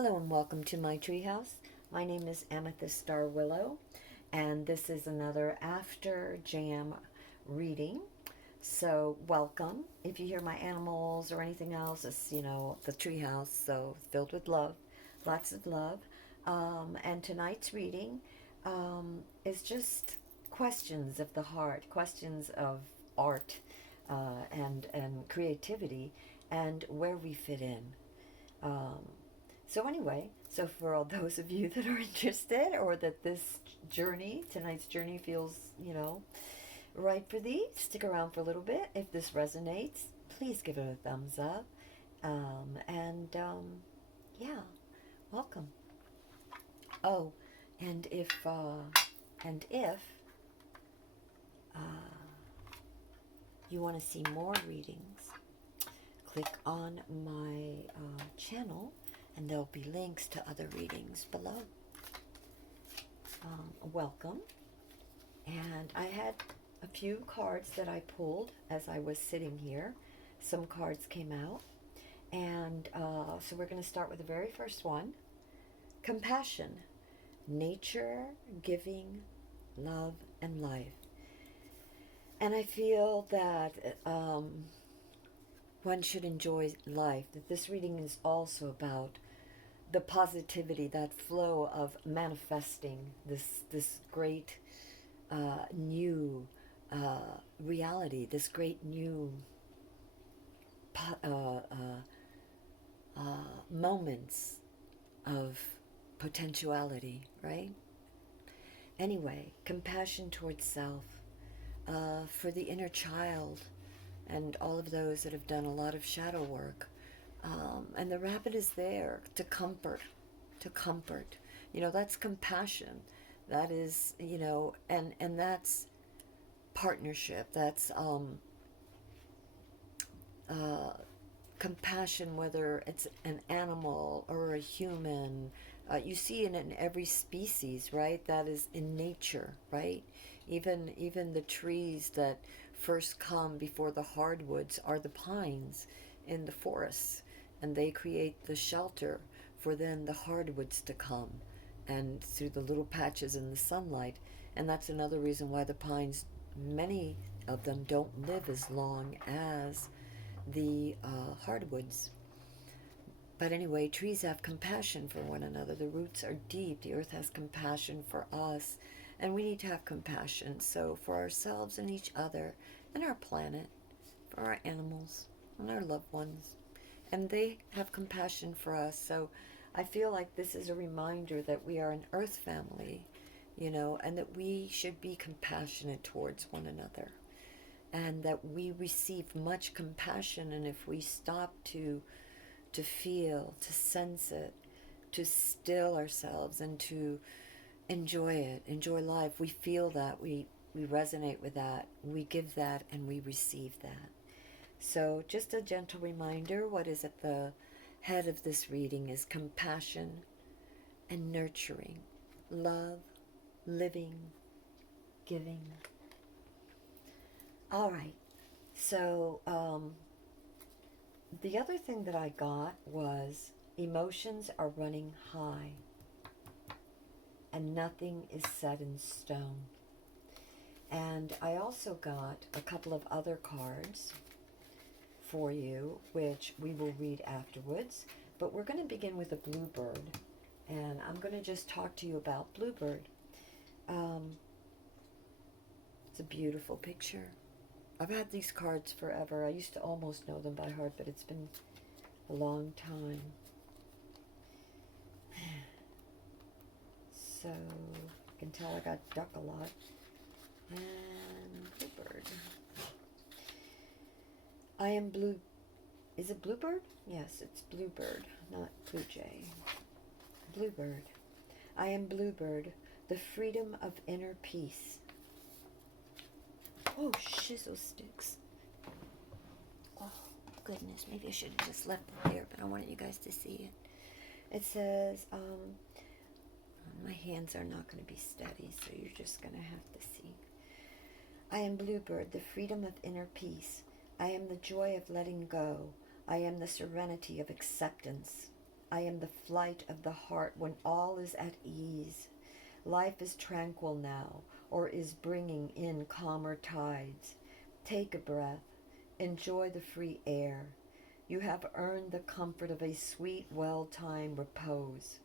Hello and welcome to my treehouse. My name is Amethyst Star Willow, and this is another After Jam reading. So welcome. If you hear my animals or anything else, it's the treehouse, so filled with love, lots of love. And tonight's reading is just questions of the heart, questions of art and creativity, and where we fit in. Um, so anyway, so for all those of you that are interested, or that this journey, tonight's journey feels, right for thee, stick around for a little bit. If this resonates, please give it a thumbs up. Yeah, welcome. Oh, and if uh, you want to see more readings, click on my channel, and there'll be links to other readings below. Welcome. And I had a few cards that I pulled as I was sitting here. Some cards came out. And so we're going to start with the very first one. Compassion. Nature, giving, love, and life. And I feel that one should enjoy life. That this reading is also about the positivity, that flow of manifesting this great new reality, this great new moments of potentiality, right? Anyway, compassion towards self, for the inner child, and all of those that have done a lot of shadow work. And the rabbit is there to comfort, to comfort. That's compassion. That is, and that's partnership. That's compassion, whether it's an animal or a human. You see it in every species, right? That is in nature, right? Even the trees that first come before the hardwoods are the pines in the forests, and they create the shelter for then the hardwoods to come, and through the little patches in the sunlight. And that's another reason why the pines, many of them, don't live as long as the hardwoods. But anyway, trees have compassion for one another. The roots are deep. The earth has compassion for us. And we need to have compassion. So for ourselves and each other and our planet, for our animals and our loved ones. And they have compassion for us. So I feel like this is a reminder that we are an earth family, and that we should be compassionate towards one another. And that we receive much compassion, and if we stop to feel, to sense it, to still ourselves, and to enjoy it, enjoy life, we feel that, we resonate with that, we give that, and we receive that. So just a gentle reminder, what is at the head of this reading is compassion and nurturing, love, living, giving. All right, so the other thing that I got was emotions are running high and nothing is set in stone. And I also got a couple of other cards for you, which we will read afterwards. But we're going to begin with a bluebird. And I'm going to just talk to you about bluebird. It's a beautiful picture. I've had these cards forever. I used to almost know them by heart, but it's been a long time. So, you can tell I got duck a lot. And bluebird. I am blue. Is it bluebird? Yes, it's bluebird, not blue jay. Bluebird. I am bluebird, the freedom of inner peace. Oh, shizzle sticks. Oh, goodness. Maybe I should have just left it there, but I wanted you guys to see it. It says, my hands are not going to be steady, so you're just going to have to see. I am bluebird, the freedom of inner peace. I am the joy of letting go. I am the serenity of acceptance. I am the flight of the heart when all is at ease. Life is tranquil now, or is bringing in calmer tides. Take a breath. Enjoy the free air. You have earned the comfort of a sweet, well-timed repose.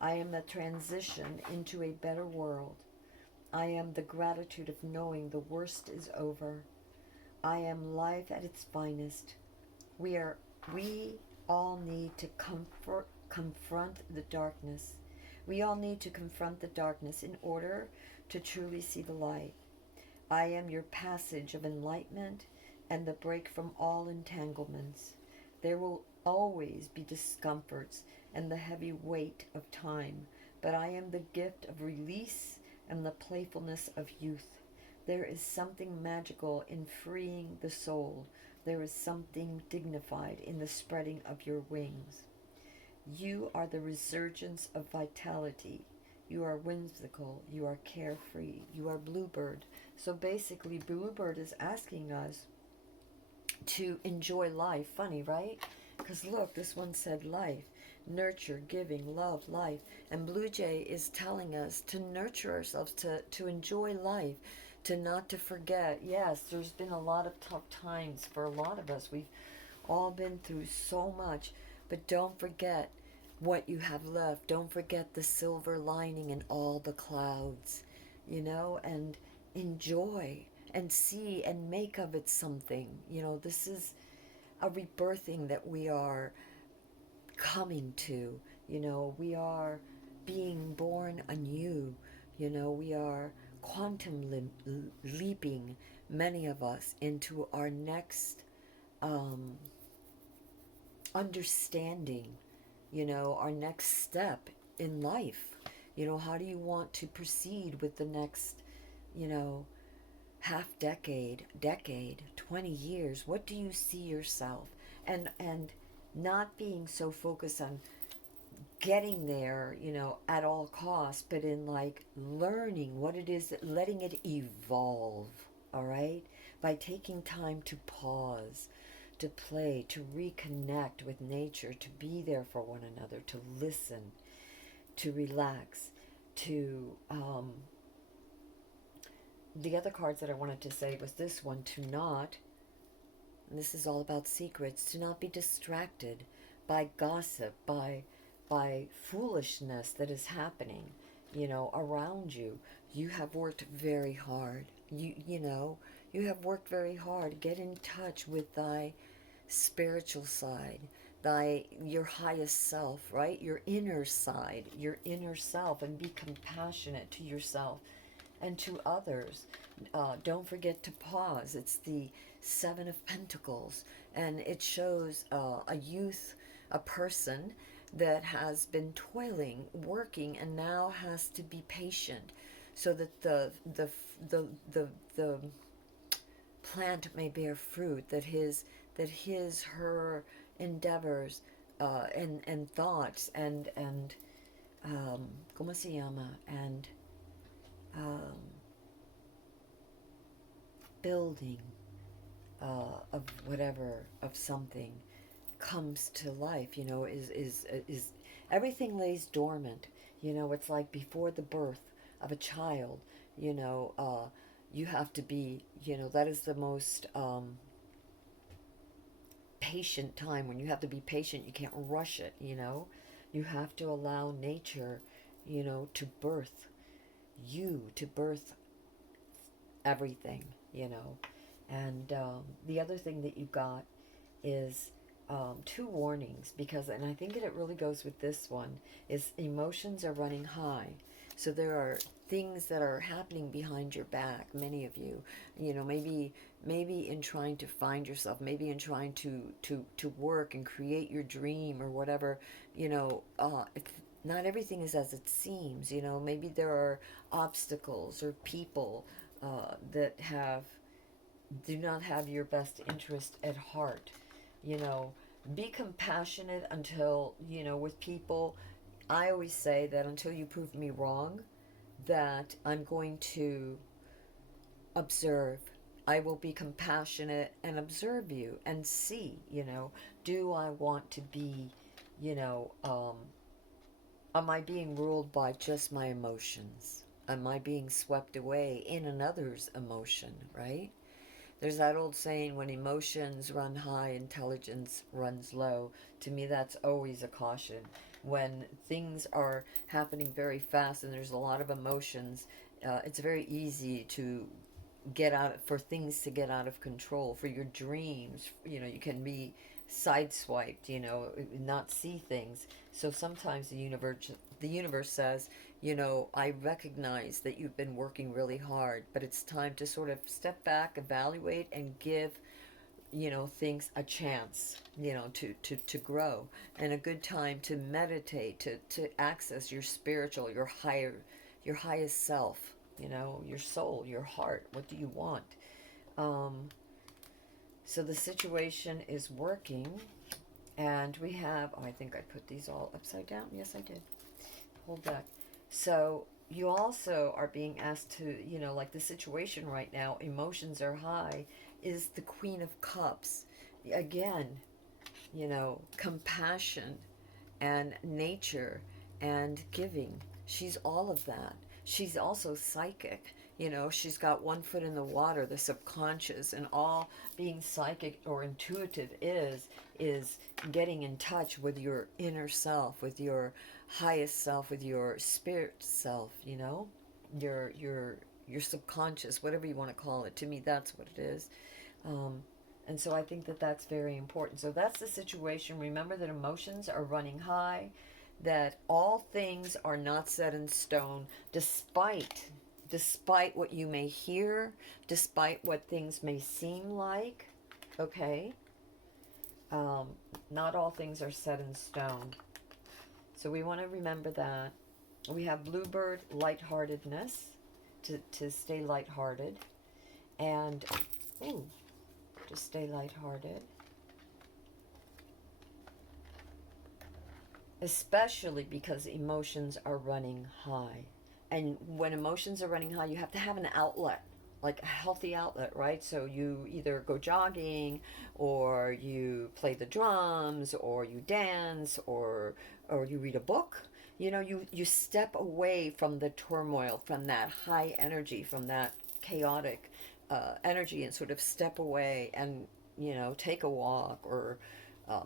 I am the transition into a better world. I am the gratitude of knowing the worst is over. I am life at its finest. We all need to confront the darkness. We all need to confront the darkness in order to truly see the light. I am your passage of enlightenment and the break from all entanglements. There will always be discomforts and the heavy weight of time, but I am the gift of release and the playfulness of youth. There is something magical in freeing the soul. There is something dignified in the spreading of your wings. You are the resurgence of vitality. You are whimsical. You are carefree. You are Bluebird. So basically, Bluebird is asking us to enjoy life. Funny, right? Because look, this one said life. Nurture, giving, love, life. And Blue Jay is telling us to nurture ourselves, to enjoy life, to not to forget. Yes, there's been a lot of tough times for a lot of us. We've all been through so much. But don't forget what you have left. Don't forget the silver lining in all the clouds, and enjoy and see and make of it something. This is a rebirthing that we are coming to. We are being born anew. We are quantum leaping, many of us, into our next understanding, our next step in life. How do you want to proceed with the next, half decade, 20 years? What do you see yourself? And not being so focused on getting there, at all costs, but in like learning what it is, letting it evolve, all right? By taking time to pause, to play, to reconnect with nature, to be there for one another, to listen, to relax, to the other cards that I wanted to say was this one, to not, and this is all about secrets, to not be distracted by gossip, by foolishness that is happening, around you. You have worked very hard. You have worked very hard. Get in touch with thy spiritual side, your highest self, right? Your inner side, your inner self, and be compassionate to yourself and to others. Don't forget to pause. It's the Seven of Pentacles, and it shows a person that has been toiling, working, and now has to be patient, so that the plant may bear fruit. That her endeavors and thoughts and ¿cómo se llama? And building of whatever, of something, comes to life. Is everything lays dormant. It's like before the birth of a child. You have to be, that is the most patient time. When you have to be patient, you can't rush it. You have to allow nature, to birth you, to birth everything. And the other thing that you got is two warnings, because, and I think it really goes with this one, is emotions are running high. So there are things that are happening behind your back, many of you, maybe in trying to find yourself, maybe in trying to work and create your dream or whatever. Not everything is as it seems. Maybe there are obstacles or people that do not have your best interest at heart. Be compassionate until, with people. I always say that until you prove me wrong, that I'm going to observe. I will be compassionate and observe you and see, do I want to be You know, am I being ruled by just my emotions? Am I being swept away in another's emotion, right? There's that old saying, when emotions run high, intelligence runs low. To me, that's always a caution. When things are happening very fast and there's a lot of emotions, it's very easy to for things to get out of control, for your dreams. You know, you can be sideswiped, you know, not see things. So sometimes the universe says, you know, I recognize that you've been working really hard, but it's time to sort of step back, evaluate, and give, you know, things a chance, you know, to grow. And a good time to meditate, to access your spiritual, your highest self, you know, your soul, your heart. What do you want? um, so the situation is working, and we have, oh, I think I put these all upside down. Yes, I did. Hold back. So you also are being asked to, you know, like the situation right now, emotions are high, is the Queen of Cups. Again, you know, compassion and nature and giving. She's all of that. She's also psychic. You know, she's got one foot in the water, the subconscious, and all being psychic or intuitive is getting in touch with your inner self, with your highest self, with your spirit self, you know? Your subconscious, whatever you want to call it. To me, that's what it is. Um, and so I think that that's very important. So that's the situation. Remember that emotions are running high, that all things are not set in stone, despite what you may hear, despite what things may seem like. Okay, um, not all things are set in stone. So we want to remember that. We have Bluebird lightheartedness, to stay lighthearted, and ooh, to stay lighthearted. Especially because emotions are running high. And when emotions are running high, you have to have an outlet, like a healthy outlet, right? So you either go jogging, or you play the drums, or you dance, or you read a book. You know, you step away from the turmoil, from that high energy, from that chaotic energy, and sort of step away and, you know, take a walk, or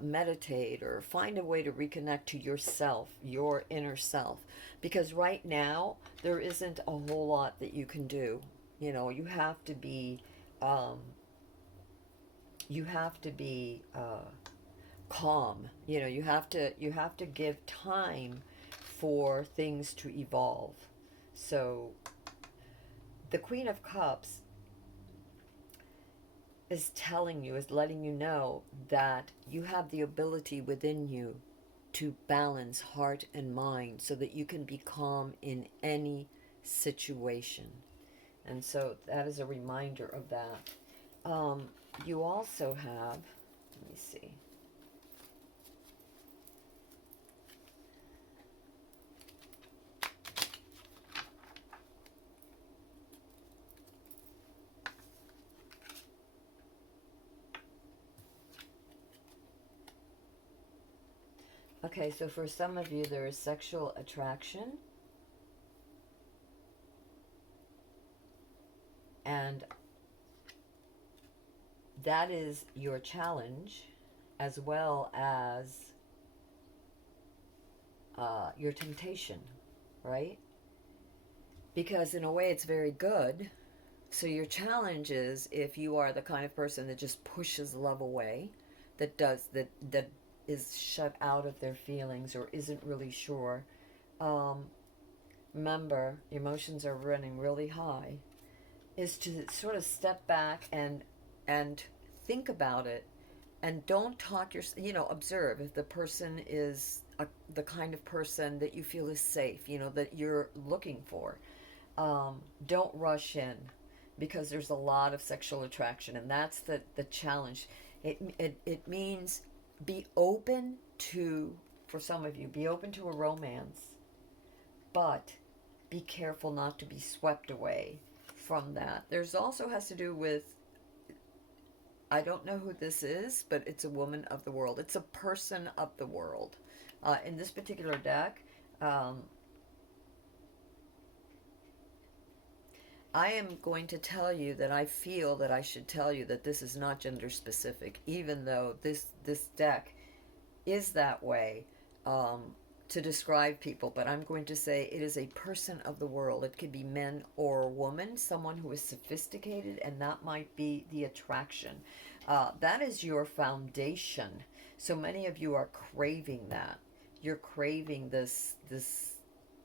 meditate, or find a way to reconnect to yourself, your inner self. Because right now, there isn't a whole lot that you can do. You know, um, you have to be calm. You know, you have to give time for things to evolve. So the Queen of Cups is letting you know that you have the ability within you to balance heart and mind, so that you can be calm in any situation. And so that is a reminder of that. Um, you also have, let me see. Okay, so for some of you, there is sexual attraction, and that is your challenge, as well as your temptation, right? Because in a way, it's very good. So your challenge is, if you are the kind of person that just pushes love away, that is shut out of their feelings, or isn't really sure. Um, Remember, emotions are running really high. Is to sort of step back and think about it, and don't talk your, you know, observe if the person is the kind of person that you feel is safe, you know, that you're looking for. Don't rush in, because there's a lot of sexual attraction, and that's the challenge. It means, be open to, for some of you, be open to a romance, but be careful not to be swept away from that. There's also has to do with, I don't know who this is, but it's a woman of the world. It's a person of the world. In this particular deck, um, I am going to tell you that I feel that I should tell you that this is not gender specific, even though this deck is that way, um, to describe people. But I'm going to say it is a person of the world. It could be men or woman, someone who is sophisticated, and that might be the attraction. That is your foundation. So many of you are craving that. You're craving this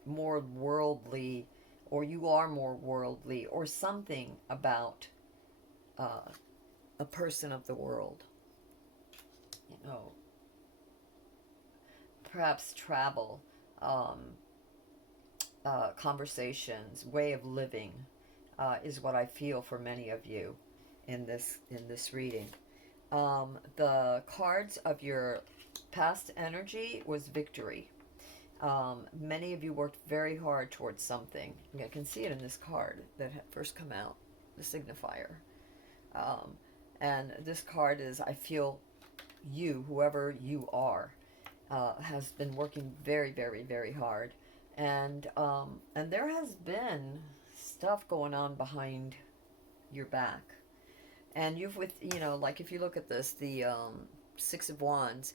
more worldly, or you are more worldly, or something about uh, a person of the world. You know, perhaps travel, um, conversations, way of living, is what I feel for many of you in this reading. The cards of your past energy was victory. Many of you worked very hard towards something. I can see it in this card that had first come out, the signifier. Um, and this card is, I feel you, whoever you are, has been working very, very, very hard. And there has been stuff going on behind your back. And you've with, like if you look at this, the Six of Wands,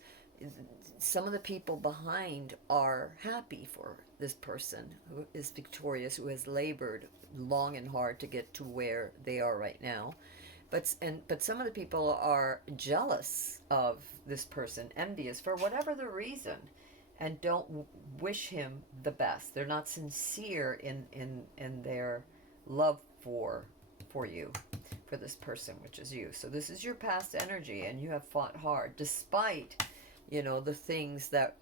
some of the people behind are happy for this person who is victorious, who has labored long and hard to get to where they are right now. But some of the people are jealous of this person, envious for whatever the reason, and don't wish him the best. They're not sincere in their love for you, for this person, which is you. So this is your past energy, and you have fought hard despite, the things that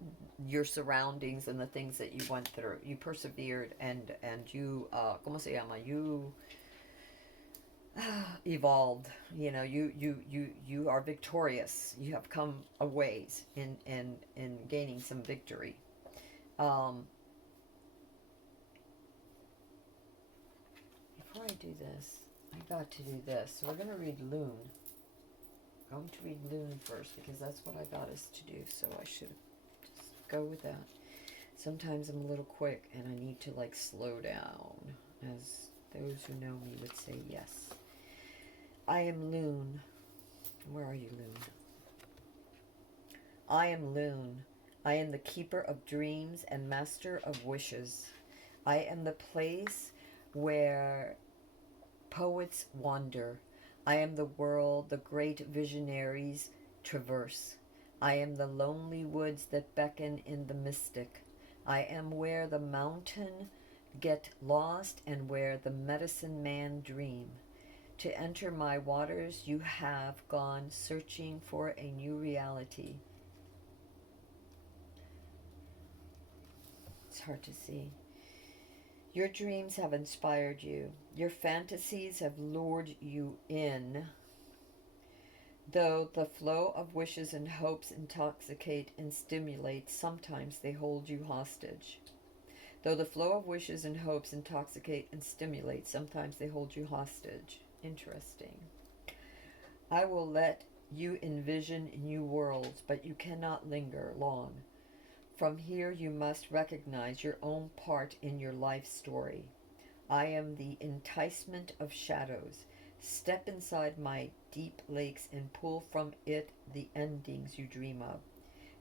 your surroundings and the things that you went through. You persevered, and you ¿cómo se llama? You evolved. You are victorious. You have come a ways in gaining some victory. Before I do this, I got to do this. So we're going to read Loon. I'm going to read Loon first because that's what I got us to do. So I should just go with that. Sometimes I'm a little quick and I need to slow down, as those who know me would say yes. I am Loon. Where are you, Loon? I am Loon. I am the keeper of dreams and master of wishes. I am the place where poets wander. I am the world the great visionaries traverse. I am the lonely woods that beckon in the mystic. I am where the mountain get lost and where the medicine man dream. To enter my waters, you have gone searching for a new reality. It's hard to see. Your dreams have inspired you. Your fantasies have lured you in. Though the flow of wishes and hopes intoxicate and stimulate, sometimes they hold you hostage. Though the flow of wishes and hopes intoxicate and stimulate, sometimes they hold you hostage. Interesting. I will let you envision new worlds, but you cannot linger long. From here you must recognize your own part in your life story. I am the enticement of shadows. Step inside my deep lakes and pull from it the endings you dream of.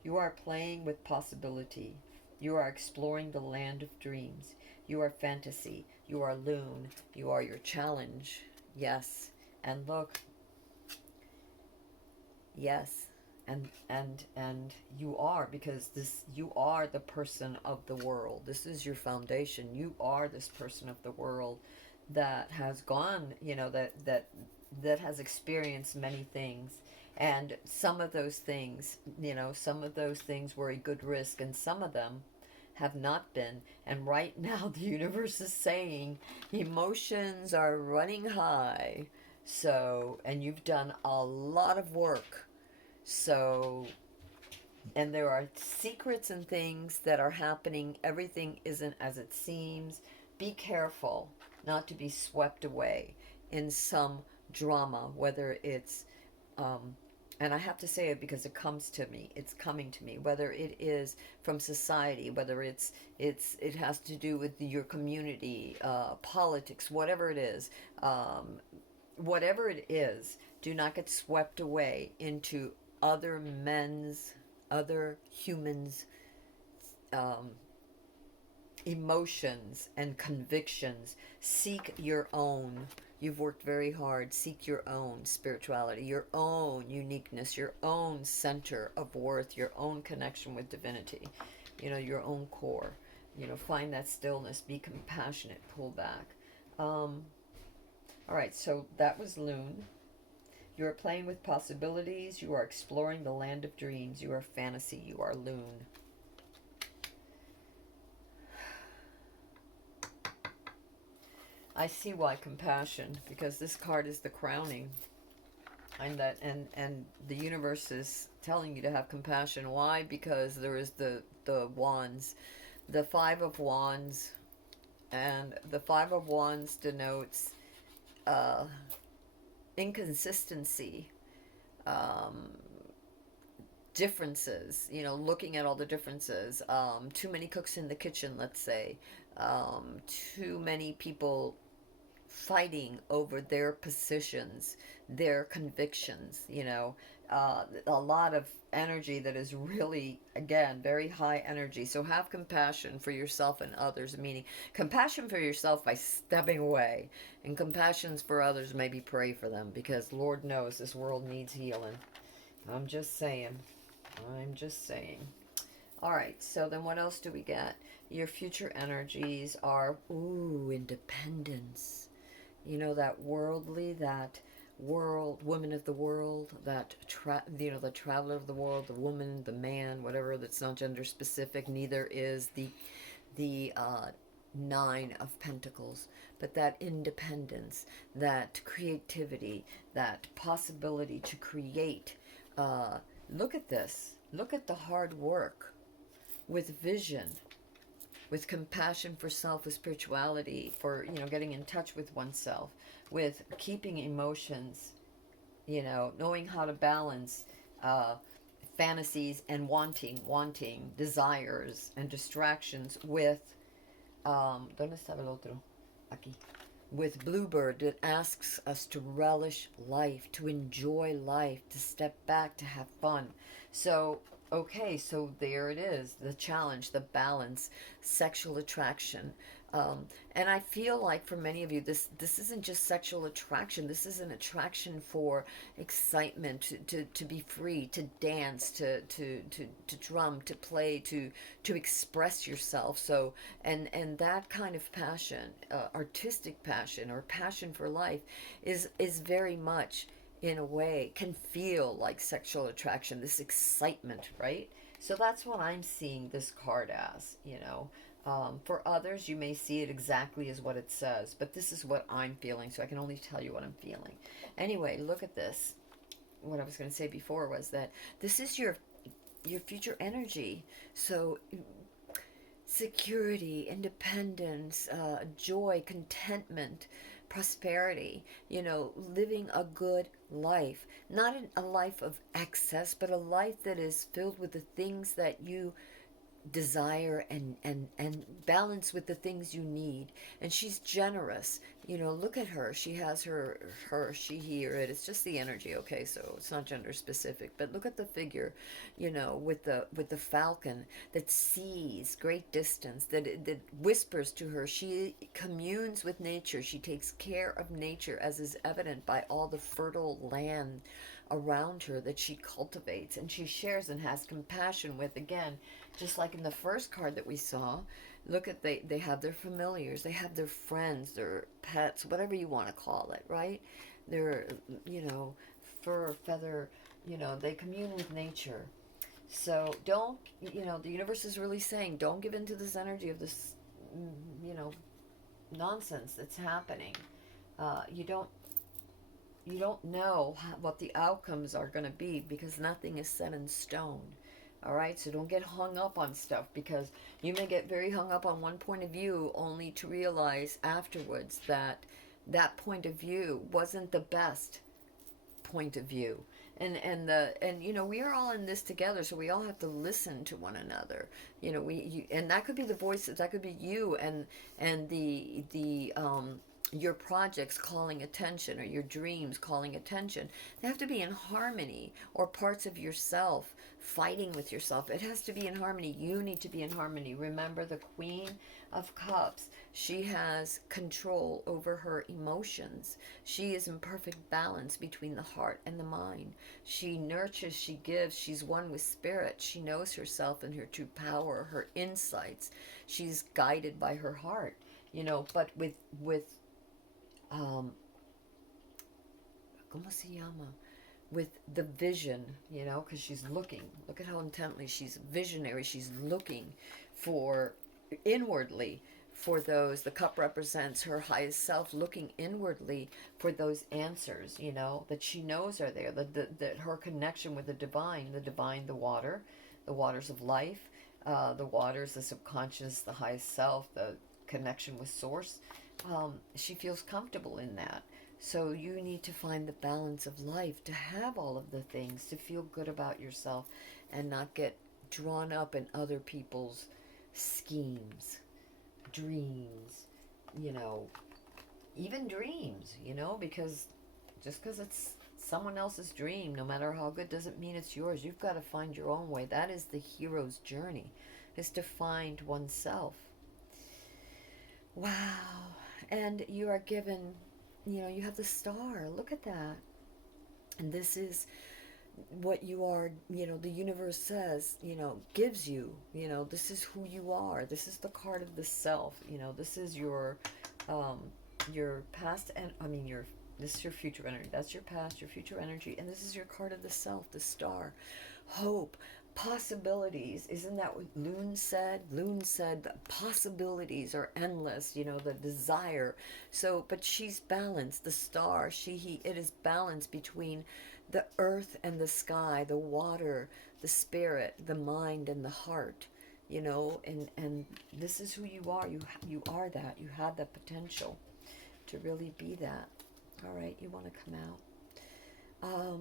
You are playing with possibility. You are exploring the land of dreams. You are fantasy. You are Loon. You are your challenge. Yes. And look. Yes. And you are, because you are the person of the world. This is your foundation. You are this person of the world that has gone, that has experienced many things. And some of those things, were a good risk, and some of them have not been. And right now the universe is saying emotions are running high. So, and you've done a lot of work. So, and there are secrets and things that are happening. Everything isn't as it seems. Be careful not to be swept away in some drama, whether it's And I have to say it because it comes to me. It's coming to me, whether it is from society, whether it has to do with your community, politics, whatever it is. Whatever it is, do not get swept away into other men's, other humans' um, emotions and convictions. Seek your own. You've worked very hard. Seek your own spirituality, your own uniqueness, your own center of worth, your own connection with divinity, your own core. Find that stillness, be compassionate, pull back. All right, so that was Loon. You are playing with possibilities. You are exploring the land of dreams. You are fantasy. You are Loon. I see why compassion, because this card is the crowning, and the universe is telling you to have compassion. Why? Because there is the wands, the Five of Wands, and the Five of Wands denotes inconsistency, um, differences, looking at all the differences, too many cooks in the kitchen, let's say, too many people fighting over their positions, their convictions, a lot of energy that is really, again, very high energy. So have compassion for yourself and others, meaning compassion for yourself by stepping away, and compassions for others, maybe pray for them, because Lord knows this world needs healing. I'm just saying. I'm just saying. All right, so then what else do we get? Your future energies are, independence. That worldly, that world, woman of the world, that, the traveler of the world, the woman, the man, whatever, that's not gender specific. Neither is the Nine of Pentacles. But that independence, that creativity, that possibility to create. Look at this. Look at the hard work with vision, with compassion for self, with spirituality, for, getting in touch with oneself, with keeping emotions, knowing how to balance fantasies and wanting, desires and distractions with, ¿dónde estaba el otro? Aquí. With Bluebird, that asks us to relish life, to enjoy life, to step back, to have fun. So, okay, so there it is, the challenge, the balance, sexual attraction. And I feel like for many of you, this isn't just sexual attraction. This is an attraction for excitement, to be free, to dance, to drum, to play, to express yourself. So, and that kind of passion, artistic passion or passion for life, is very much, in a way, can feel like sexual attraction, this excitement, right? So that's what I'm seeing this card as. For others, you may see it exactly as what it says, but this is what I'm feeling, so I can only tell you what I'm feeling. Anyway, look at this. What I was going to say before was that this is your future energy. So security, independence, joy, contentment, prosperity, living a good life. Not a life of excess, but a life that is filled with the things that you desire, and balance with the things you need. And she's generous. Look at her. She has she, he, or it. It's just the energy, okay? So it's not gender specific. But look at the figure, with the falcon that sees great distance, that whispers to her. She communes with nature. She takes care of nature, as is evident by all the fertile land around her that she cultivates, and she shares and has compassion with. Again, just like in the first card that we saw, look at, they have their familiars, they have their friends, their pets, whatever you want to call it, right? Their, fur, feather, they commune with nature. So don't, the universe is really saying, don't give in to this energy of this, nonsense that's happening. You don't know what the outcomes are going to be, because nothing is set in stone. All right, so don't get hung up on stuff, because you may get very hung up on one point of view, only to realize afterwards that that point of view wasn't the best point of view. And you know, we are all in this together, so we all have to listen to one another. You know, and that could be the voices, that could be you, and the your projects calling attention, or your dreams calling attention. They have to be in harmony, or parts of yourself fighting with yourself. It has to be in harmony. You need to be in harmony. Remember the Queen of Cups. She has control over her emotions. She is in perfect balance between the heart and the mind. She nurtures, she gives, she's one with spirit. She knows herself and her true power, her insights. She's guided by her heart, you know, but with ¿cómo se llama? With the vision, you know, because she's looking. Look at how intently she's visionary. She's looking for inwardly for those. The cup represents her highest self, looking inwardly for those answers, you know, that she knows are there. That her connection with the divine, the water, the waters of life, the waters, the subconscious, the highest self, the connection with source. She feels comfortable in that. So you need to find the balance of life, to have all of the things, to feel good about yourself and not get drawn up in other people's schemes, dreams, you know, even dreams, you know, because just because it's someone else's dream, no matter how good, doesn't mean it's yours. You've got to find your own way. That is the hero's journey, is to find oneself. Wow. And you are given, you know, you have the star. Look at that. And this is what you are, you know, the universe says, you know, gives you, you know, this is who you are. This is the card of the self, you know, this is your past, and I mean, this is your future energy. That's your past, your future energy. And this is your card of the self, the star. Hope, possibilities. Isn't that what Loon said? Loon said that possibilities are endless, you know, the desire. So, but she's balanced, the star. It is balanced between the earth and the sky, the water, the spirit, the mind, and the heart. You know, and this is who you are. You are that. You have that potential to really be that. All right, you want to come out.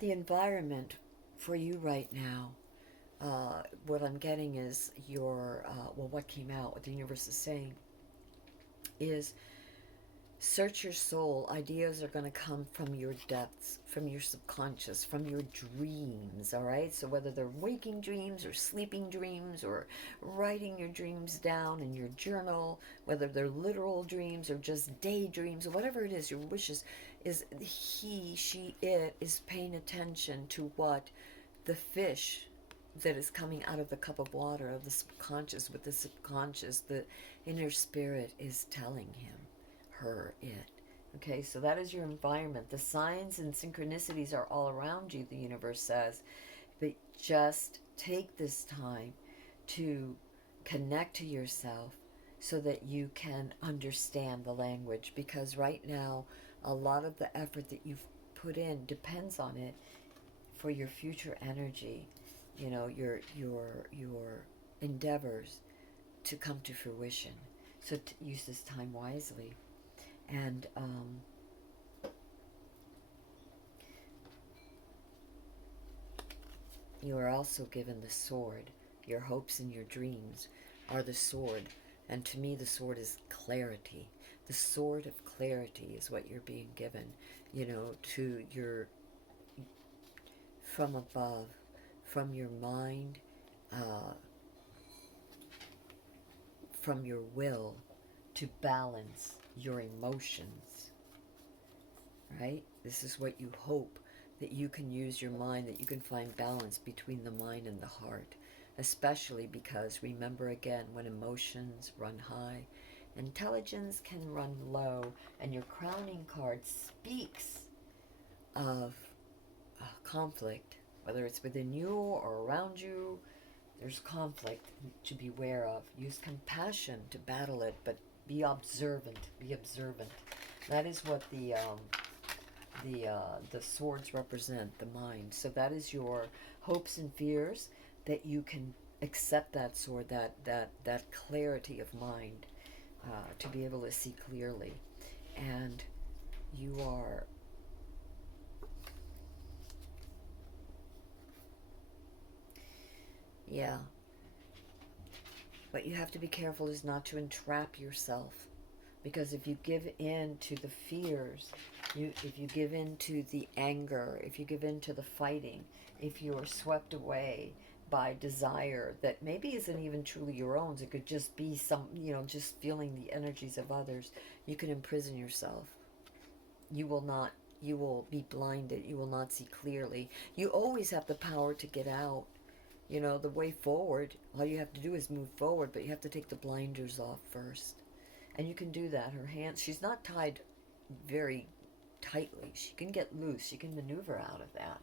The environment for you right now, what I'm getting is what came out, what the universe is saying, is search your soul. Ideas are going to come from your depths, from your subconscious, from your dreams, all right? So whether they're waking dreams or sleeping dreams or writing your dreams down in your journal, whether they're literal dreams or just daydreams or whatever it is, your wishes, is he, she, it is paying attention to what the fish that is coming out of the cup of water of the subconscious, with the subconscious, the inner spirit is telling him, her, it. Okay, so that is your environment. The signs and synchronicities are all around you, the universe says. But just take this time to connect to yourself so that you can understand the language. Because right now, a lot of the effort that you've put in depends on it for your future energy. You know, your endeavors to come to fruition. So use this time wisely. And you are also given the sword. Your hopes and your dreams are the sword. And to me, the sword is clarity. The sword of clarity is what you're being given, you know, to your, from above, from your mind, from your will, to balance your emotions, right? This is what you hope, that you can use your mind, that you can find balance between the mind and the heart, especially because, remember again, when emotions run high, intelligence can run low, and your crowning card speaks of conflict, whether it's within you or around you. There's conflict to be aware of. Use compassion to battle it, but be observant. Be observant. That is what the swords represent, the mind. So that is your hopes and fears, that you can accept that sword, that clarity of mind, to be able to see clearly. And you are Yeah. But you have to be careful is not to entrap yourself. Because if you give in to the fears, if you give in to the anger, if you give in to the fighting, if you are swept away by desire that maybe isn't even truly your own, it could just be some, just feeling the energies of others, you can imprison yourself. You will not, you will be blinded. You will not see clearly. You always have the power to get out. The way forward, all you have to do is move forward, but you have to take the blinders off first. And you can do that. Her hands, she's not tied very tightly. She can get loose. She can maneuver out of that.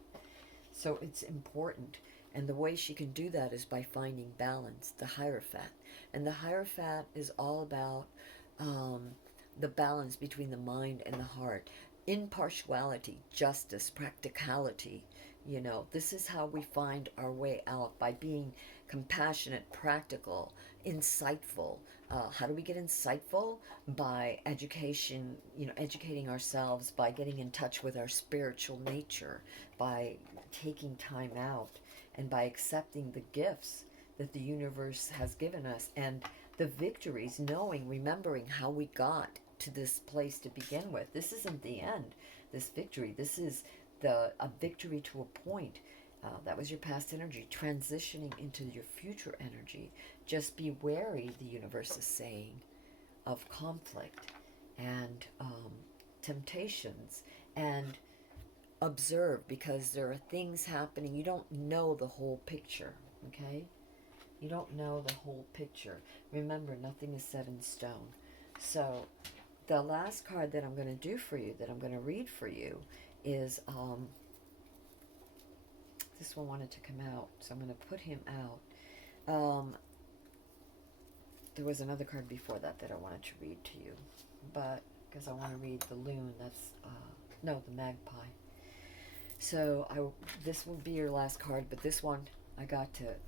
So it's important. And the way she can do that is by finding balance, the Hierophant. And the Hierophant is all about the balance between the mind and the heart. Impartiality, justice, practicality. This is how we find our way out, by being compassionate, practical, insightful. How do we get insightful? By education, educating ourselves, by getting in touch with our spiritual nature, by taking time out, and by accepting the gifts that the universe has given us, and the victories, knowing, remembering how we got to this place to begin with. This isn't the end, this victory. This is a victory to a point. That was your past energy transitioning into your future energy. Just be wary, the universe is saying, of conflict and temptations, and observe, because there are things happening. You don't know the whole picture, okay? You don't know the whole picture. Remember, nothing is set in stone. So the last card that I'm going to do for you, that I'm going to read for you, is this one wanted to come out, so I'm going to put him out. There was another card before that I wanted to read to you, but because I want to read the loon, that's no, the magpie. So this will be your last card, but this one I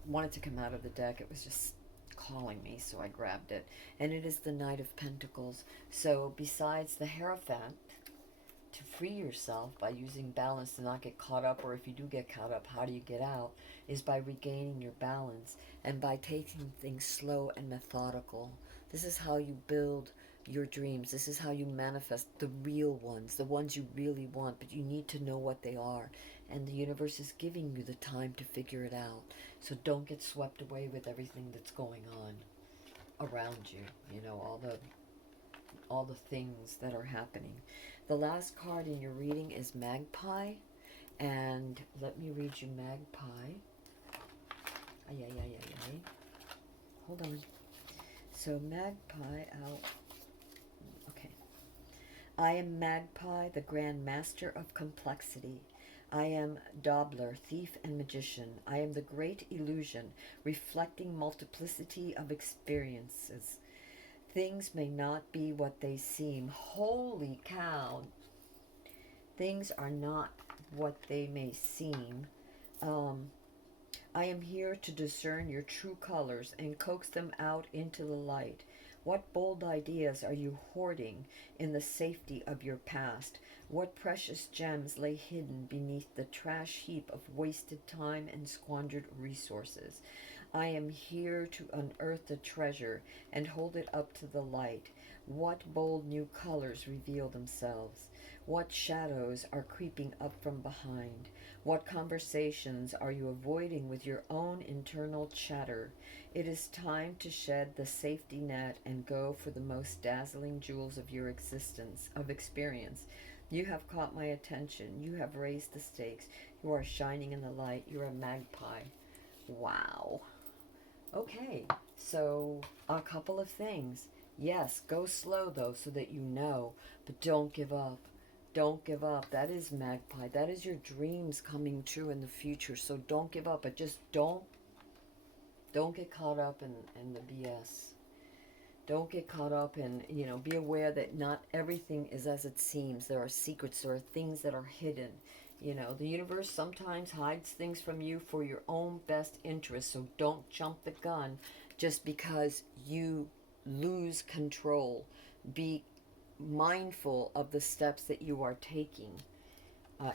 wanted to come out of the deck. It was just calling me, so I grabbed it, and it is the Knight of Pentacles. So besides the Hierophant, to free yourself by using balance to not get caught up, or if you do get caught up, how do you get out, is by regaining your balance and by taking things slow and methodical. This is how you build your dreams. This is how you manifest the real ones, the ones you really want, but you need to know what they are. And the universe is giving you the time to figure it out. So don't get swept away with everything that's going on around you, all the things that are happening. The last card in your reading is Magpie, and let me read you Magpie. Hold on. So Magpie out. Okay. I am Magpie, the Grand Master of Complexity. I am Dabbler, thief and magician. I am the great illusion, reflecting multiplicity of experiences. Things may not be what they seem. Holy cow. Things are not what they may seem. I am here to discern your true colors and coax them out into the light. What bold ideas are you hoarding in the safety of your past? What precious gems lay hidden beneath the trash heap of wasted time and squandered resources? I am here to unearth the treasure and hold it up to the light. What bold new colors reveal themselves? What shadows are creeping up from behind? What conversations are you avoiding with your own internal chatter? It is time to shed the safety net and go for the most dazzling jewels of your experience. You have caught my attention. You have raised the stakes. You are shining in the light. You're a magpie. Wow. Okay, so a couple of things. Yes, go slow though, so that you know, but don't give up. Don't give up. That is Magpie. That is your dreams coming true in the future. So don't give up, but just don't get caught up in the BS. Don't get caught up in, be aware that not everything is as it seems. There are secrets, there are things that are hidden. The universe sometimes hides things from you for your own best interest. So don't jump the gun just because you lose control. Be mindful of the steps that you are taking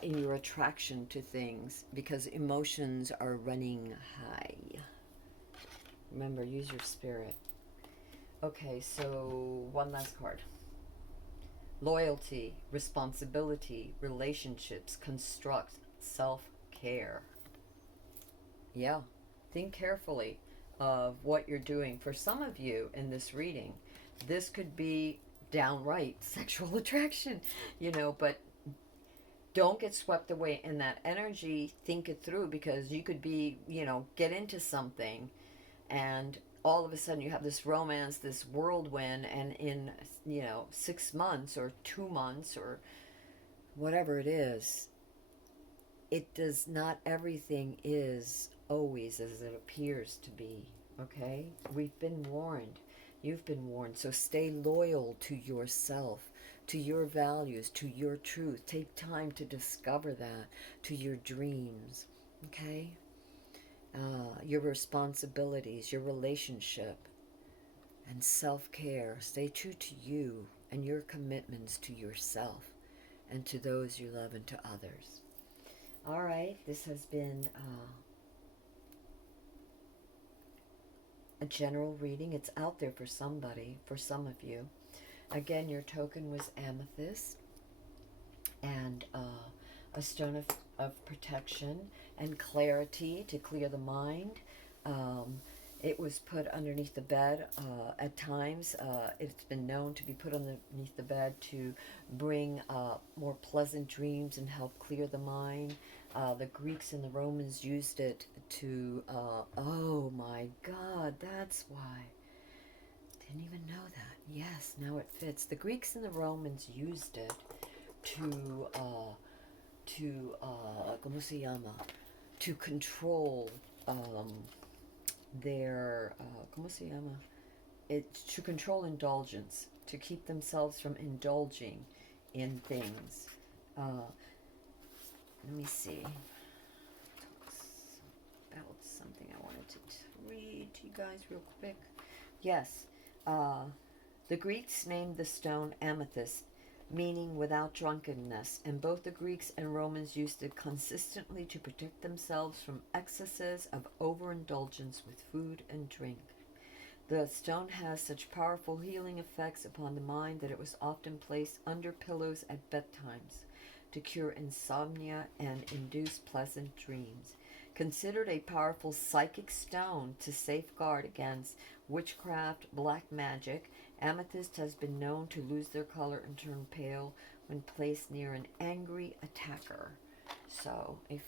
in your attraction to things, because emotions are running high. Remember, use your spirit. Okay, so one last card. Loyalty, responsibility, relationships, construct, self-care. Yeah, think carefully of what you're doing. For some of you in this reading, this could be downright sexual attraction, but don't get swept away in that energy. Think it through, because you could be, get into something and all of a sudden you have this romance, this whirlwind, and in 6 months or 2 months or whatever it is, it does not, everything is always as it appears to be. Okay, we've been warned, you've been warned. So stay loyal to yourself, to your values, to your truth. Take time to discover that, to your dreams. Okay, your responsibilities, your relationship, and self-care. Stay true to you and your commitments to yourself and to those you love and to others. All right, this has been a general reading. It's out there for somebody, for some of you. Again, your token was amethyst, and a stone of protection and clarity to clear the mind. It was put underneath the bed. At times, it's been known to be put underneath the bed to bring more pleasant dreams and help clear the mind. The Greeks and the Romans used it to, oh my God, that's why. Didn't even know that. Yes, now it fits. The Greeks and the Romans used it ¿cómo se llama? To control their, ¿cómo se llama? It's to control indulgence, to keep themselves from indulging in things. Let me see. About something I wanted to read to you guys real quick. Yes, the Greeks named the stone amethyst, meaning without drunkenness, and both the Greeks and Romans used it consistently to protect themselves from excesses of overindulgence with food and drink. The stone has such powerful healing effects upon the mind that it was often placed under pillows at bedtimes to cure insomnia and induce pleasant dreams. Considered a powerful psychic stone to safeguard against witchcraft, black magic, amethyst has been known to lose their color and turn pale when placed near an angry attacker. So if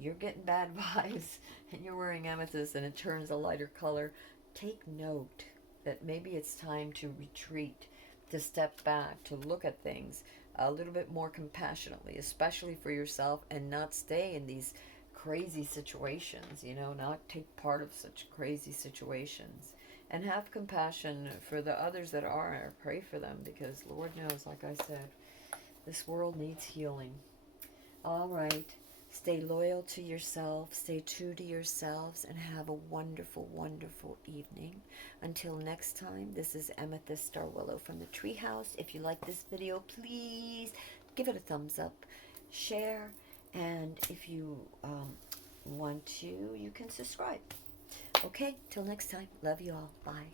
you're getting bad vibes and you're wearing amethyst and it turns a lighter color, take note that maybe it's time to retreat, to step back, to look at things a little bit more compassionately, especially for yourself, and not stay in these crazy situations, not take part of such crazy situations. And have compassion for the others that are. Pray for them, because Lord knows, like I said, this world needs healing. All right. Stay loyal to yourself. Stay true to yourselves. And have a wonderful, wonderful evening. Until next time, this is Amethyst Star Willow from the Treehouse. If you like this video, please give it a thumbs up. Share. And if you want to, you can subscribe. Okay, till next time. Love you all. Bye.